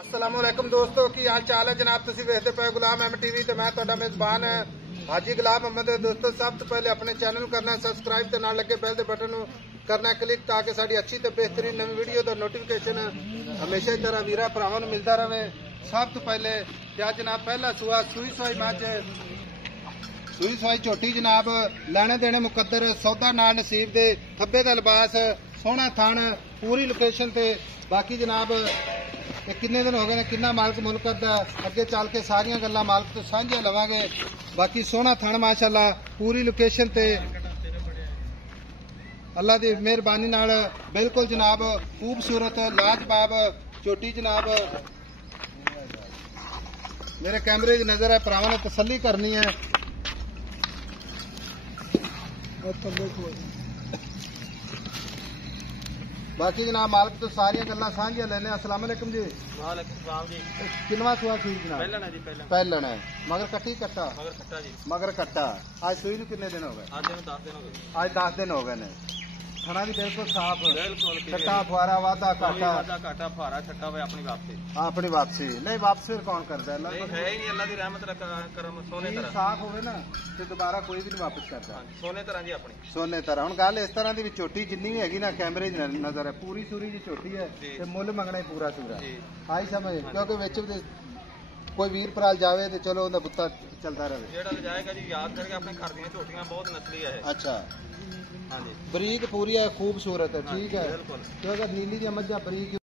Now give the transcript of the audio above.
अस्सलामुअलैकुम दोस्तों की हाल चाल है जनाब। तुम देखते पे गुलाम अहमद टीवी तो मैं तुहाडा मेजबान है हाजी गुलाम अहमद। दोस्तों सब तो पहले अपने चैनल करना सबसक्राइब तो नाल लगे बैल के बटन करना क्लिक ताकि साड़ी अच्छी तो बेहतरीन नवी वीडियो का नोटिफिकेशन हमेशा ही तरह वीरा भरावां नूं मिलता रहे। सब तो पहले क्या जनाब पहला सुआ सूई सुई मझ सूई सुई झोटी जनाब लैने देने मुकद्दर सौदा नाल नसीब दे थब्बे दा लिबास सोहना थण पूरी लोकेशन ते बाकी जनाब किन्ने दिन हो गए किन्ना मालक मुल करदा अगे चल के सारिया गल्लां मालक तो सांझियां लवांगे। बाकी सोहना थण माशाअल्लाह पूरी लोकेशन ते अल्लाह दी मेहरबानी नाल बिल्कुल जनाब खूबसूरत लाजवाब झोटी जनाब मेरे कैमरे की नजर है भरावां ने तसल्ली करनी है। बाकी जनाब मालक तो सारिया गल्लां सांझियां लेने। अस्सलाम वालेकुम जी। वालेकुम सलाम जी। किनवा सुआ सुई जनाब? पहलन है जी पहलन। पहलन है मगर कट्टी कट्टा मगर खट्टा जी। मगर कट्टा आज सुई नूं किन्ने दिन हो गए? आज दिन 10 दिन हो गए। आज 10 दिन हो गए ने। खाना भी बिल्कुल साफ बिल्कुल छट्टा फुआरा वादा कोई काटा वादा घाटा फारा छट्टा हुआ अपनी वापसी। अपनी वापसी नहीं वापसी फिर कौन करता है? अल्लाह नहीं है ही नहीं अल्लाह की रहमत दा करम सोने चीज तरह। साफ होवे ना तो दोबारा कोई भी नहीं वापस करता हाँ, सोने तरह जी अपनी। सोने तरह हुण गल इस तरह की भी झोटी जिन्नी भी हैगी ना कैमरे दी नजर है पूरी सूरी जी झोटी है जी। ते मुੱਲ मंगना ही पूरा सूरा जी। आई समझ क्योंकि विच कोई वीर भरा जावे तो चलो उहदा बुत्ता चलता रहे। जेड़ा ले जाएगा जी याद करके अपने घर दी झोटियां बहुत नस्ली है। अच्छा हाँ जी बरीक पूरी है खूबसूरत है ठीक है बिल्कुल। क्योंकि नीली दी मझां बरीक